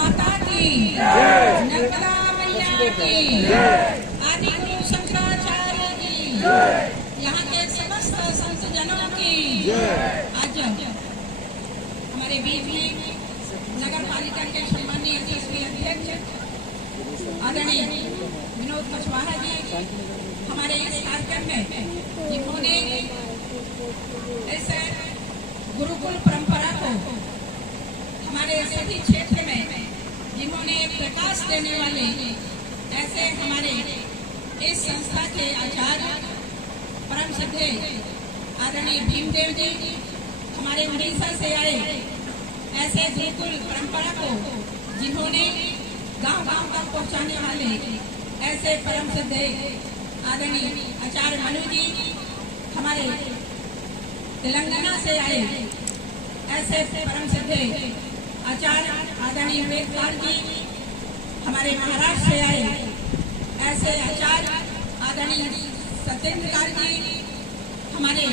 माता की, नर्मदा मैया की, आदि गुरु शंकराचार्य की, यहाँ के समस्त संत जनों की। आज हमारे बीच में नगर पालिका के सम्मानीय यशस्वी अध्यक्ष आदरणीय विनोद कुशवाहा जी हमारे इस कार्यक्रम में, जिन्होंने इस गुरुकुल परंपरा को हमारे सभी क्षेत्र में जिन्होंने प्रकाश देने वाले ऐसे हमारे इस संस्था के आचार्य परम श्रद्धेय आदरणीय भीमदेव जी, हमारे उड़ीसा से आए ऐसे गुरुकुल परंपरा को जिन्होंने गांव-गांव तक पहुंचाने वाले ऐसे परम श्रद्धेय आदरणीय आचार्य मनु जी, हमारे तेलंगाना से आए ऐसे परम श्रद्धेय आचार्य आदरणीय वेदपाल जी, हमारे महाराष्ट्र से आए ऐसे आचार्य आदरणीय सत्येंद्र जी, हमारे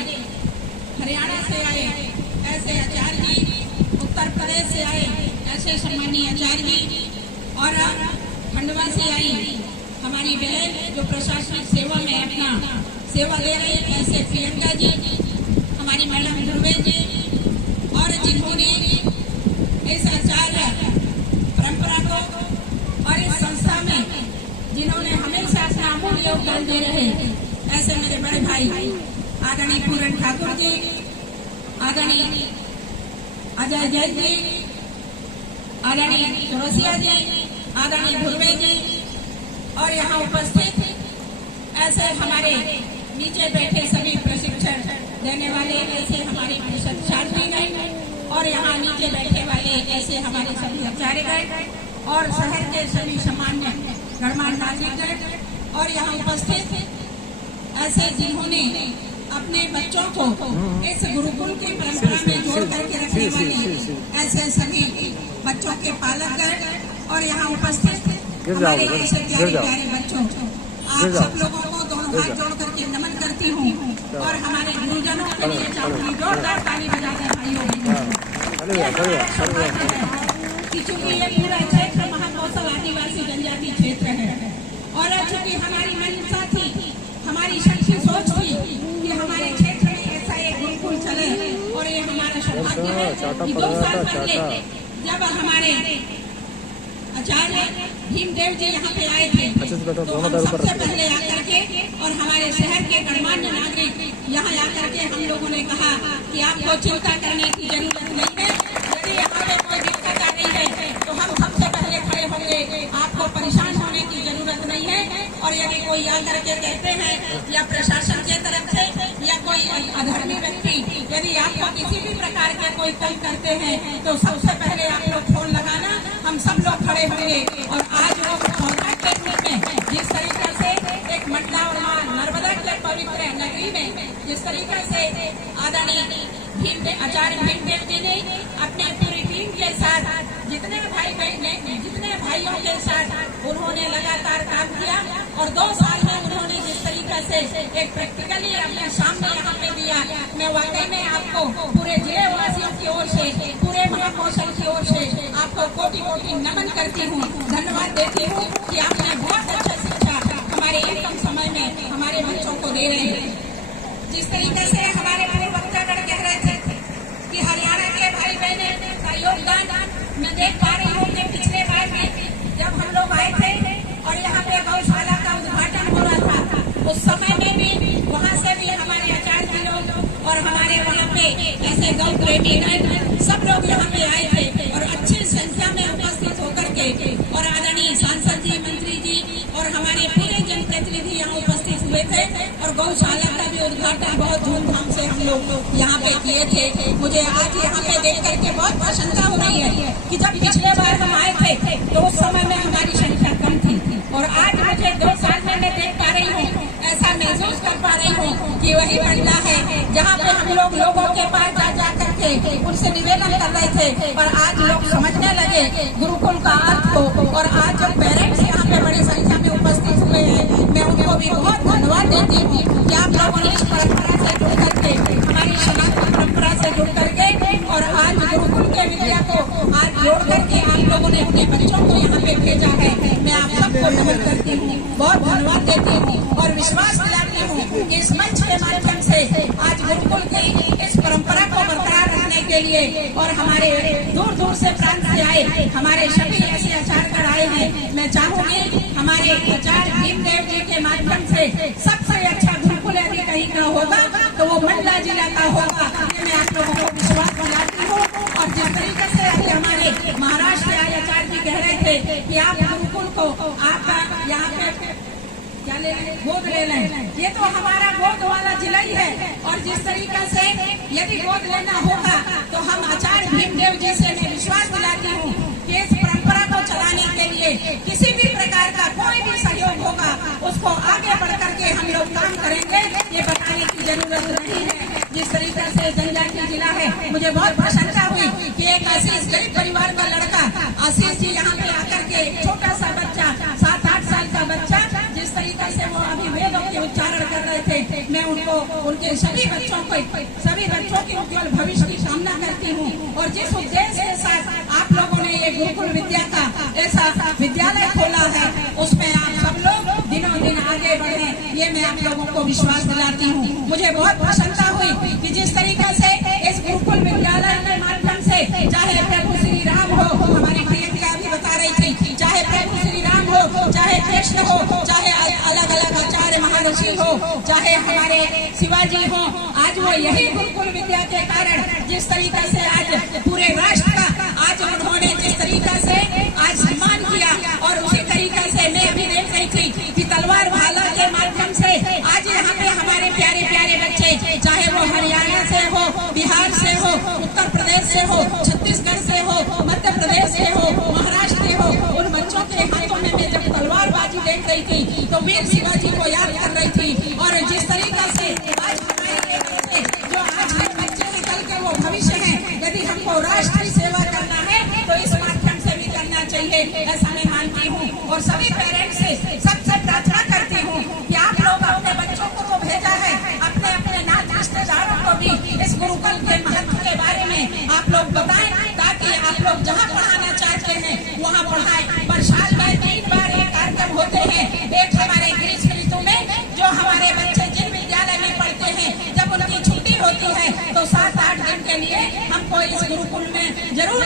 हरियाणा से आए ऐसे आचार्य जी, उत्तर प्रदेश से आए ऐसे सम्मानीय आचार्य जी, और खंडवा से आई हमारी बहन जो प्रशासनिक सेवा में अपना सेवा दे रहे ऐसे प्रियंका जी, हमारी मैडम ध्रुवे जी, और जिन्होंने इस आचार्य परंपरा को और इस संस्था में जिन्होंने हमेशा अपना अमूल्य योगदान दे रहे ऐसे मेरे बड़े भाई आदरणीय पूरन ठाकुर जी, आदरणीय अजय जैन जी, आदरणीय चौरसिया जी, आदरणीय ध्रुवे जी, और यहाँ उपस्थित ऐसे हमारे नीचे बैठे सभी प्रशिक्षण देने वाले ऐसे हमारे परिषद छात्रगण, और यहाँ नीचे बैठे वाले ऐसे हमारे सभी आचार्यगण और शहर के सभी सामान्य गणमान्य नागरिकगण, और यहाँ उपस्थित ऐसे जिन्होंने अपने बच्चों को इस गुरुकुल की परंपरा में जोड़ करके रखने वाले ऐसे सभी बच्चों के पालकगण, और यहाँ उपस्थित हमारे ऐसे प्यारे बच्चों, आप सब लोगों को दोनों हाथ जोड़ करके नमन करती हूँ, और हमारे गुरुजनों के लिए चाहूँगी जोरदार ताली बजाते भाइयों कि चूंकि ये पूरा क्षेत्र महाकौशल आदिवासी जनजाति क्षेत्र है, और चूंकि हमारी मंशा थी, हमारी शक्ति सोच थी कि हमारे क्षेत्र में ऐसा एक गुरुकुल चले, और ये हमारा सौभाग्य है कि 2 साल पहले जब हमारे आचार्य भीमदेव जी यहाँ पे आए थे तो हम सबसे पहले आकर के और हमारे शहर के गणमान्य नागरिक यहाँ आकर के हम लोगों ने कहा कि आपको चिंता करने की जरूरत नहीं है, यदि यहाँ पे कोई दिक्कत आ रही है तो हम सबसे पहले खड़े होंगे, आपको परेशान होने की जरूरत नहीं है। और यदि कोई आकर के कहते हैं या प्रशासन की तरफ से या कोई अधर्मी व्यक्ति यदि आपको किसी भी प्रकार के कोई तंग करते हैं तो सबसे पहले आप लोग फोन लगाना, हम सब लोग खड़े होंगे। और आज वो सौभाग्य के रूप में जिस तरीके से एक मंडला और मां नर्मदा के पवित्र नगरी में जिस तरीके से आदरणीय आचार्य भीमदेव जी ने अपने पूरी टीम के साथ जितने भाइयों के साथ उन्होंने लगातार काम किया, और 2 साल में उन्होंने जिस तरीके से एक प्रैक्टिकली अपने सामने यहाँ पे दिया, मैं वाकई में आपको पूरे जिले वासियों की ओर से, पूरे महाकौशल की ओर से आपको कोटि कोटि नमन करती हूँ, धन्यवाद देती हूँ कि आपने बहुत अच्छा शिक्षा हमारे एक कम समय में हमारे बच्चों को दे रहे हैं। जिस तरीके से हमारे पूर्व वक्तागण कह रहे थे कि हरियाणा के भाई बहने का योगदान मैं देख पा रही हूँ कि पिछले बार में जब हम लोग आए थे और यहाँ पे गौशाला का उद्घाटन हो रहा था, उस समय में भी वहाँ से भी हमारे आचार्य जी लोग और हमारे वहाँ पे ऐसे गौ प्रेमी सब लोग यहाँ पे आए थे, और अच्छी संख्या में उपस्थित होकर के, और आदरणीय सांसद जी, मंत्री जी और हमारे पूरे जनप्रतिनिधि यहाँ उपस्थित हुए थे, और गौशाला का भी उद्घाटन बहुत धूमधाम से हम लोग यहाँ पे किए थे। मुझे आज यहाँ पे देख करके बहुत प्रसन्नता हो रही है कि जब पिछले बार हम आए थे तो उस समय में हमारी संख्या कम थी, और आज मुझे 2 साल में मैं देख पा रही हूँ, ऐसा महसूस कर पा रही हूँ कि वही महिला है जहाँ पे हम लोग लोगों के पास जा करके उनसे निवेदन कर रहे थे, और आज लोग समझने लगे गुरुकुल का अर्थ को। और आज जब पेरेंट्स यहाँ पे बड़ी संख्या में उपस्थित हुए हैं, मैं उनको भी बहुत धन्यवाद देती हूँ कि आप लोगों ने इस परंपरा से जुड़ करके, हमारी सनातन परंपरा से जुड़ करके, और आज गुरुकुल के विद्या को आज जोड़ करके आप लोग लोगों ने अपने बच्चों को यहाँ पे भेजा है, मैं आप सबको नमन करती हूँ, बहुत धन्यवाद देती हूँ और विश्वास दिलाती हूँ कि इस मंच के माध्यम से आज गुरुकुल की इस परंपरा को बरकरार रखने के लिए और हमारे दूर दूर से प्रांत से आए हमारे सभी ऐसे आचार्यगण आए हैं। मैं चाहूंगी हमारे आचार्य भीमदेव जी के माध्यम से सबसे अच्छा गुरुकुल यदि कहीं का होगा तो वो मंडला जिला का होगा, ये मैं आप लोगों को विश्वास दिलाती हूँ। और जिस तरीके से अभी हमारे महाराष्ट्र के आचार्य जी कह रहे थे कि आप गुरुकुल को आपका यहाँ पे क्या ले गोद ले लें, ये तो हमारा गोद वाला जिला ही है। और जिस तरीके से यदि गोद लेना होगा तो हम आचार्य भीमदेव जी से मैं विश्वास दिलाती हूँ कि इस परंपरा को चलाने के लिए किसी भी प्रकार का कोई भी सहयोग होगा उसको आगे बढ़ करके हम लोग काम करेंगे, ये बताने की जरूरत नहीं है। जिस तरीके से जनजातीय जिला है, मुझे बहुत प्रसन्नता हुई कि एक आशीष गरीब परिवार का लड़का आशीष जी यहाँ पे आकर के छोटा सा बच्चा 7-8 साल का बच्चा जिस तरीके से वो अभी वेदों के उच्चारण कर रहे थे, मैं उनको उनके सभी बच्चों के उज्जवल भविष्य की कामना करती हूँ। और जिस उद्देश्य के साथ आप लोगों ने ये गुरुकुल विद्या का ऐसा विद्यालय खोला है उसमें आप सब लोग दिनों दिन आगे बढ़े, ये मैं आप लोगों को विश्वास दिलाती हूँ। मुझे बहुत प्रसन्नता हुई कि जिस तरीके से इस गुरुकुल विद्यालय के माध्यम से चाहे प्रभु श्री राम हो, हमारी प्रियंका भी बता रही थी, चाहे प्रभु श्री राम हो, चाहे कृष्ण हो, चाहे अलग अलग आचार्य महर्षि हो, चाहे हमारे शिवाजी हो, आज वो यही गुरुकुल विद्या के कारण जिस तरीके से आज पूरे राष्ट्र का आज उन्होंने जिस तरीके से आज सम्मान किया। और उसी तरीके से मैं अभी देख रही थी कि तलवार भाला के माध्यम से आज यहाँ पे हमारे प्यारे प्यारे बच्चे चाहे वो हरियाणा से हो, बिहार से हो, उत्तर प्रदेश से हो, छत्तीसगढ़ से हो, मध्य प्रदेश से हो, महाराष्ट्र से हो, उन बच्चों के हाथों में मैं जब तलवारबाजी देख रही थी तो वीर शिवाजी को याद कर रही थी। और जिस तरीके से आज हमारे बच्चे जो आज के बच्चे निकल के वो भविष्य है, यदि हमको राष्ट्र की सेवा करना है तो इस माध्यम से भी करना चाहिए, ऐसा मैं मानती हूँ। और सभी पेरेंट्स से सबसे प्रार्थना करती हूँ कि आप लोग अपने बच्चों को तो भेजा है, अपने अपने नात रिश्तेदारों को भी इस गुरुकुल के महत्व के बारे में आप लोग बताएं ताकि आप लोग जहाँ पढ़ाना चाहते हैं वहाँ पढ़ाएं। पर साल में 3 बार एक कार्यक्रम होते हैं, एक हमारे ग्रीष्म ऋतु में जो हमारे बच्चे जिन विद्यालय में पढ़ते हैं जब उनकी छुट्टी होती है तो 7-8 दिन के लिए हमको इस गुरुकुल में जरूर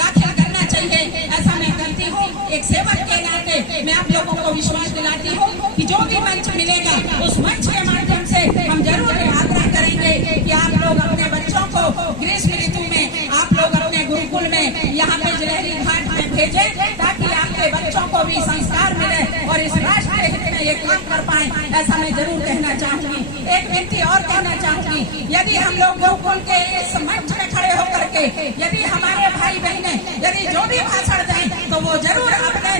दाखिल करना चाहिए, ऐसा मैं करती हूँ। एक सेवक के नाते मैं आप लोगों को विश्वास दिलाती हूँ कि जो भी मंच मिलेगा उस मंच के माध्यम से हम जरूर आग्रह करेंगे कि आप लोग अपने बच्चों को ग्रीष्म ऋतु में आप लोग अपने गुरुकुल में यहाँ पे जलहरी घाट में भेजें ताकि आपके बच्चों को भी संस्कार मिले और इस राष्ट्र के हित में ये काम कर पाए, ऐसा मैं जरूर कहना चाहूंगी। एक विनती और कहना चाहूंगी, यदि हम लोग गुरुकुल के इस मंच में खड़े होकर के यदि हमारे भाई बहने यदि जो भी भाषण दें तो वो जरूर अपने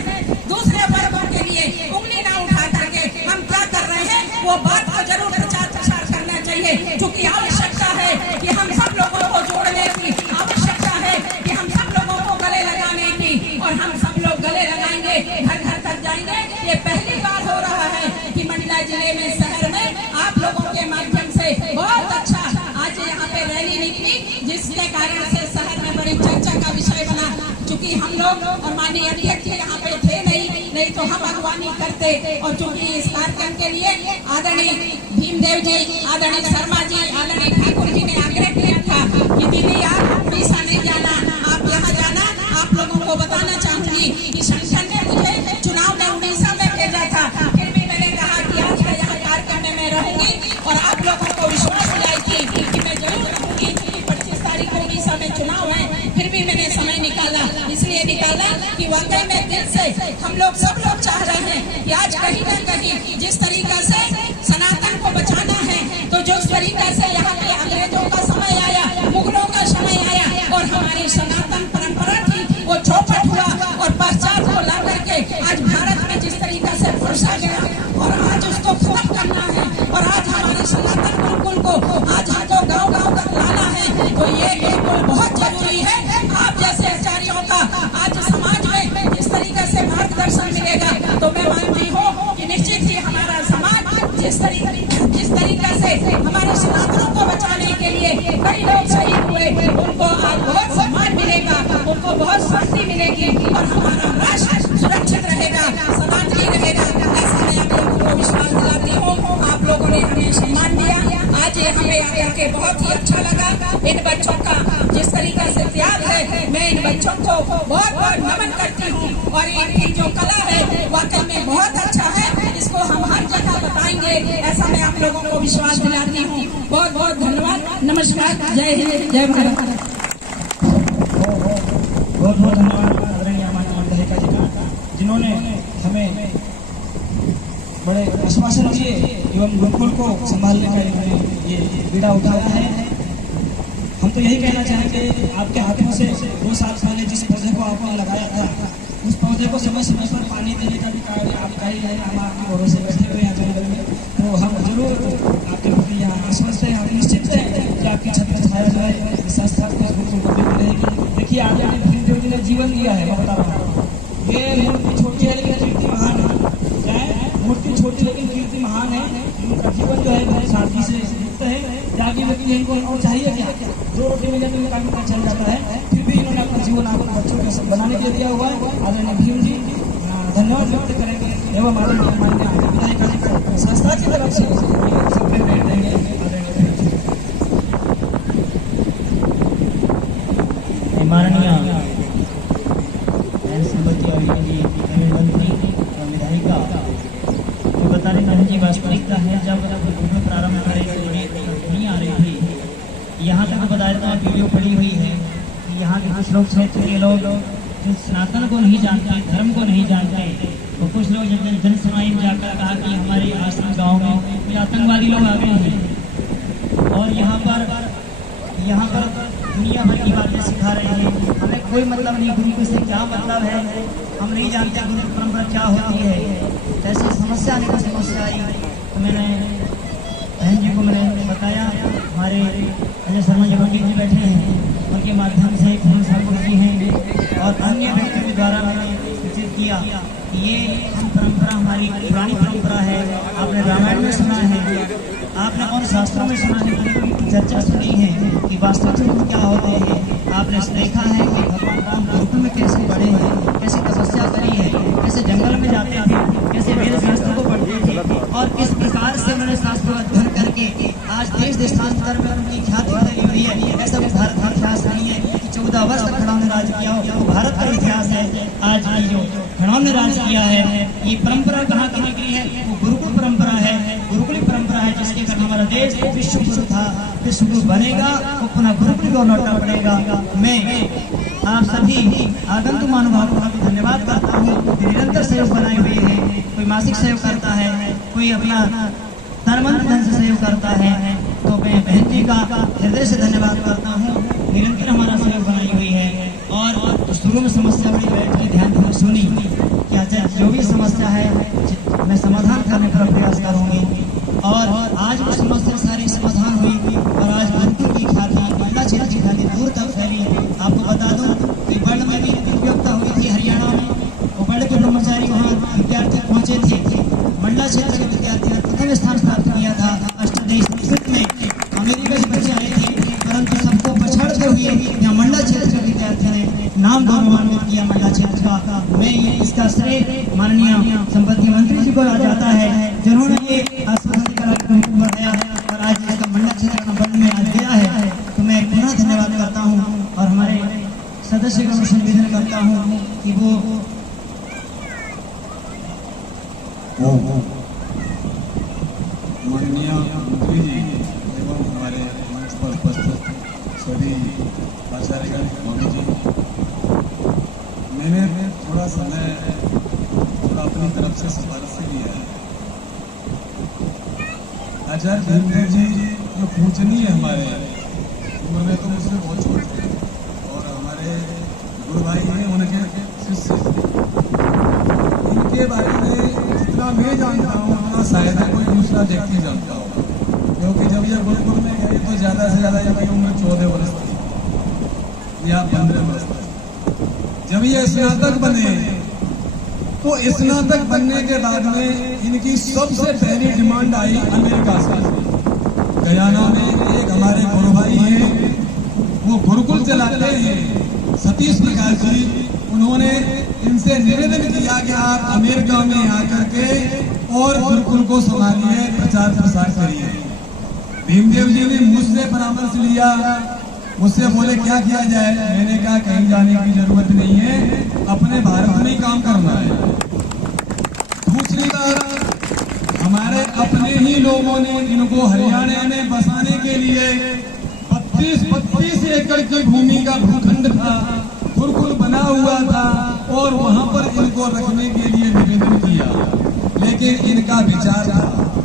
दूसरे वर्गों के लिए उंगली ना उठा करके हम क्या कर रहे हैं वो बात को जरूर प्रचार करना चाहिए, क्योंकि आवश्यकता है कि हम सब लोगों को जोड़ने की, आवश्यकता है कि हम सब लोगों को गले लगाने की, और हम सब लोग गले लगाएंगे, घर घर तक जाएंगे। ये पहली बार हो रहा है कि मंडला जिले में शहर में आप लोगों के माध्यम से बहुत अच्छा आज यहाँ पे रैली निकली, जिसके कारण से शहर में बड़ी चर्चा का विषय बना। चूंकि हम लोग और माननीय अध्यक्ष यहाँ पे थे नहीं तो हम अगवानी करते, और चूंकि इस कार्यक्रम के लिए आदरणीय भीमदेव जी, आदरणीय शर्मा जी, आदरणीय ठाकुर जी ने आग्रह किया था कि दीदी आप उड़ीसा नहीं जाना, आप यहाँ जाना। आप लोगों को बताना चाहूंगी कि संगठन ने मुझे चुनाव में उड़ीसा में भेजा था, फिर भी मैंने कहा कि आज का यहाँ कार्यक्रम में मैं रहूंगी और आप लोगों को विश्वास दिलाई थी कि मैं जरूर रहूंगी। 25 तारीख को उड़ीसा में चुनाव है, फिर भी मैंने समय निकाला, इसलिए निकाला कि वाकई में दिल से हम लोग सब लोग चाह रहे हैं कि आज कहीं न कहीं जिस तरीका से सनातन को बचाना है, तो जिस तरीका से यहाँ पे अंग्रेजों का समय आया, मुगलों का समय आया और हमारी सनातन परंपरा थी वो चौपट हुआ और पश्चात को ला करके आज भारत में जिस तरीका से फंसा गया और आज उसको खत्म करना है और आज हमारी सनातन गुरुकुल को आज हमको गाँव-गाँव तक लाना है, तो ये बिल्कुल बहुत जरूरी है। आप जैसे आचार्यों का आज समाज में जिस तरीके से मार्गदर्शन मिलेगा तो मैं मानती हूँ कि मिलेगी और हमारा राष्ट्र सुरक्षित रहेगा, सनातनी रहेगा। ऐसा मैं आप लोगों को विश्वास दिलाती हूँ। आप लोगों ने हमें सम्मान दिया, आज यहाँ पे आकर के बहुत ही अच्छा लगा। इन बच्चों का जिस तरीका से त्याग है, मैं इन बच्चों को बहुत बहुत नमन करती हूँ। और इनकी जो कला है वाकई में बहुत अच्छा है, इसको हम हर जगह बताएंगे, ऐसा मैं आप लोगों को विश्वास दिलाती हूँ। बहुत बहुत धन्यवाद, नमस्कार, जय हिंद, जय भारत। बहुत बहुत धन्यवाद आदरणीय माननीय विधायिका जी का, जिन्होंने हमें बड़े आश्वासन दिए एवं गुरुकुल को संभालने का ये बीड़ा उठाया है। हम तो यही कहना चाहेंगे, आपके हाथों से 2 साल पहले जिस पौधे को आपने लगाया था, उस पौधे को समय समय पर पानी देने का भी कार्य आपका ही है। हम आपके भरोसे बैठे हुए हैं जंगल में, तो हम जरूर आपके प्रति यहाँ आश्वस्त हैं, हम निश्चित है कि आपकी छत्र छाया जो है संस्था को गुरुकुल को भी मिलेगी। देखिए, आगे भीमदेव जी ने जीवन दिया है, मैं बता रहा हूँ। ये मूर्ति छोटी है लेकिन कीर्ति महान है, मूर्ति छोटी लेकिन कीर्ति महान है। उनका जीवन जो है बहुत सादगी से युक्त है। त्यागी व्यक्ति इनको और चाहिए क्या, 2 रोटी मिलने में काम का चल जाता है, फिर भी इन्होंने अपना जीवन आपको बच्चों के बनाने के लिए दिया हुआ है। आदरणीय भीम जी धन्यवाद व्यक्त करेंगे एवं आदरणीय माननीय विधायिका जी को संस्था की तरफ से भेंट देंगे। माननीय संपत्ति मंत्री विधायिका तो बता रहे बहन जी, वास्तविकता है जब वीडियो प्रारंभ करे तो नहीं आ रही थी। यहाँ तक बता देता हूँ, वीडियो पड़ी हुई है कि यहाँ के कुछ लोग क्षेत्र के लोग जो सनातन को नहीं जानते, धर्म को नहीं जानते, तो कुछ लोग जन सुनवाई में जाकर कहा कि हमारे आश्रम गाँव में कोई आतंकवादी लोग आ गए हैं और यहाँ पर दुनिया भर की बातें सिखा रहे हैं। हमें कोई मतलब नहीं गुरुकुल से क्या मतलब है, हम नहीं जानते गुरु परंपरा क्या होती है। ऐसी समस्या नहीं, कोई समस्या आई तो मैंने बहन जी को मैंने बताया। हमारे अजय शर्मा जी बैठे हैं, उनके माध्यम से पूर्ण ठाकुर जी हैं और अन्य व्यक्तियों के द्वारा मैंने सूचित किया कि ये हम परंपरा हमारी पुरानी परंपरा है। आपने रामायण में सुना है, आपने और शास्त्रों में सुना है, उनकी चर्चा सुनी है कि वास्तविक में क्या होते हैं। आपने देखा है कि भगवान राम गुरुकुल में कैसे पढ़े हैं, कैसे तपस्या करी है, कैसे जंगल में जाते थे, कैसे वेद शास्त्र को पढ़ते थे और किस प्रकार से उन्होंने शास्त्रों का अध्ययन करके आज देश देशांतर में उनकी ख्याति फैली हुई है। ऐसा कोई भारत का इतिहास नहीं है कि 14 वर्ष तक खड़ाओं ने राज किया हो, वो भारत का इतिहास है। आज की जो खड़ाओं ने राज किया है, ये परंपरा कहाँ की निकली है, वो गुरुकुल परंपरा है, गुरुकुल परंपरा है, जिसके कारण हमारा देश विश्व गुरु था, विश्व गुरु बनेगा, वो पुनः गुरुकुल को लौटना पड़ेगा। मैं आप सभी आगंतुक महानुभावों का धन्यवाद करता हूँ, निरंतर सहयोग बनाए हुए हैं। कोई मासिक सहयोग करता है, कोई अपना धर्मांतर धन से सहयोग करता है, तो मैं बहन जी का हृदय से धन्यवाद करता हूँ। निरंतर हमारा सहयोग बनाई हुई है और शुरू में समस्या बड़ी बैठ के ध्यान से सुनी क्या जो भी समस्या है मैं समाधान करने का प्रयास करूँगी और आज वो समस्या सारी समाधान हुई और आज गुरुकुल की ख्याति महिला क्षेत्र की ख्याति दूर तक फैली। आपको बता दूं कि वर्ण में भी प्रतियोगिता हुई थी हरियाणा में, वो वर्ण के ब्रह्मचारी वहाँ विद्यार्थी पहुँचे थे। मंडला क्षेत्र के विद्यार्थी ने प्रथम स्थान प्राप्त किया था अष्टदेश में। अमेरिका से बच्चे आए थे, परंतु सबको पछाड़ते हुए यहाँ मंडला क्षेत्र के विद्यार्थी ने नाम गौरवान्वित किया मंडला क्षेत्र का। मैं इसका श्रेय माननीय संपत्ति मंत्री जी को आ जाता है, जिन्होंने ये आश्वस्त कार्यक्रम बढ़ाया और आज इसका मंडला क्षेत्र का बन में आज गया है। तो मैं पुनः धन्यवाद करता हूँ और हमारे सदस्य को संबोधन करता हूँ कि वो माननीय मंत्री जी एवं हमारे मंच पर उपस्थित सभी आचार्यगण मौली जी, मैंने थोड़ा अपनी तरफ से सिफारिश किया है। आचार्य भीमदेव जी जो पूजनीय हमारे उम्र में तो मुझसे बहुत छोटे हैं और हमारे गुरु भाई हैं, उनके शिष्य। उनके बारे में जितना मैं जानता हूँ उतना शायद कोई दूसरा व्यक्ति जानता हो, क्योंकि जब ये गुरुकुल में गए तो ज़्यादा से ज़्यादा इनकी उम्र 14 वर्ष थी या 15 वर्ष थी। जब ये स्नातक बने तो स्नातक बनने के बाद में इनकी सबसे पहली डिमांड आई अमेरिका से। गयाना में एक हमारे गुरु भाई हैं, वो गुरुकुल चलाते हैं, सतीश प्रकाश जी, उन्होंने इनसे निवेदन किया कि आप अमेरिका में आकर के और गुरुकुल को संभालिए, प्रचार प्रसार करिए। भीमदेव जी ने मुझसे परामर्श लिया, मुझसे बोले क्या किया जाए। मैंने कहा कहीं जाने की जरूरत नहीं है, अपने भारत में ही काम करना है। दूसरी बात, हमारे अपने ही लोगों ने इनको हरियाणा में बसाने के लिए 32 एकड़ की भूमि का भूखंड था, गुरुकुल बना हुआ था और वहां पर इनको रखने के लिए निवेदन किया। लेकिन इनका विचार था,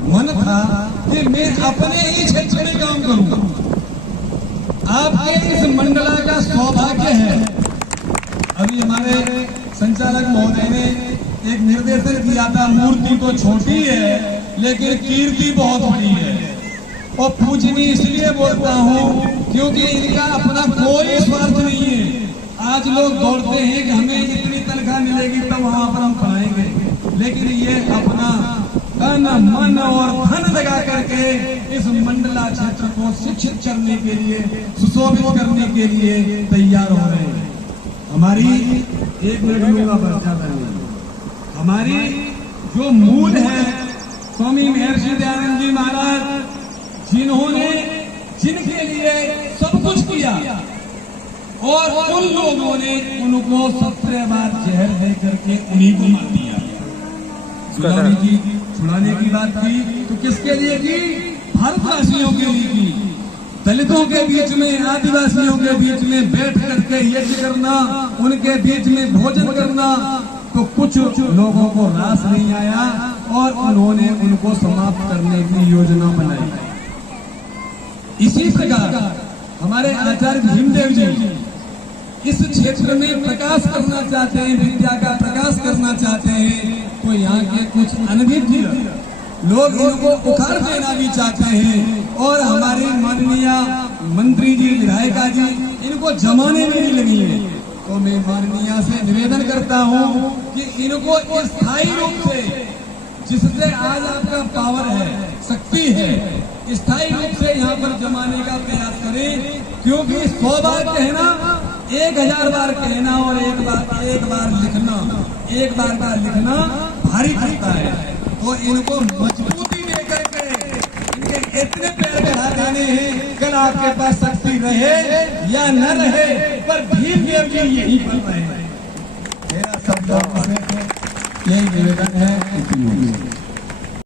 मन था कि मैं अपने ही क्षेत्र में काम करूंगा। आपके इस मंडला का सौभाग्य है, अभी हमारे संचालक महोदय ने एक निर्देशन किया था, मूर्ति तो छोटी है लेकिन कीर्ति बहुत बड़ी है। और पूजनीय इसलिए बोलता हूँ क्योंकि इनका अपना कोई स्वार्थ नहीं है। आज लोग दौड़ते हैं कि हमें इतनी तनख्वाह मिलेगी तब वहां पर हम पढ़ाएंगे, लेकिन ये अपना तन मन और धन लगा करके इस मंडला क्षेत्र को शिक्षित करने के लिए, सुशोभित करने के लिए तैयार हो रहे हैं। हमारी एक मिनट का पर्चा करनी, हमारी जो मूल है स्वामी महर्षि दयानंद जी महाराज, जिन्होंने जिनके लिए सब कुछ किया और उन लोगों ने उनको 17 बार जहर दे करके उन्हीं को मार दिया। सुनामी जी छुड़ाने की बात की तो किसके लिए की? भारतवासियों के लिए की। दलितों के बीच में, आदिवासियों के बीच में बैठ करके यज्ञ करना, उनके बीच में भोजन करना, तो कुछ लोगों को रास नहीं आया और उन्होंने उनको समाप्त करने की योजना बनाई। इसी प्रकार हमारे आचार्य भीमदेव जी इस क्षेत्र में प्रकाश करना चाहते हैं, विद्या का प्रकाश करना चाहते हैं, तो यहाँ के कुछ अनभिज्ञ लोग इनको उखाड़ देना भी चाहते हैं और हमारे माननीय मंत्री जी, विधायिका जी इनको जमाने में भी लगी है। तो मैं माननीय से निवेदन करता हूँ कि इनको स्थायी रूप से, जिससे आज आपका पावर है, शक्ति है, स्थायी रूप से यहाँ पर जमाने का प्रयास करें। क्योंकि 100 बार कहना, 1000 बार कहना और एक बार लिखना, एक बार का लिखना भारी पड़ता है। तो इनको मजबूती देकर के इनके इतने पैर बढ़ा देने हैं, कल आपके पास शक्ति रहे या न रहे, पर भीमदेव जी यही कर रहे हैं। मेरा शब्दों से यही निवेदन है।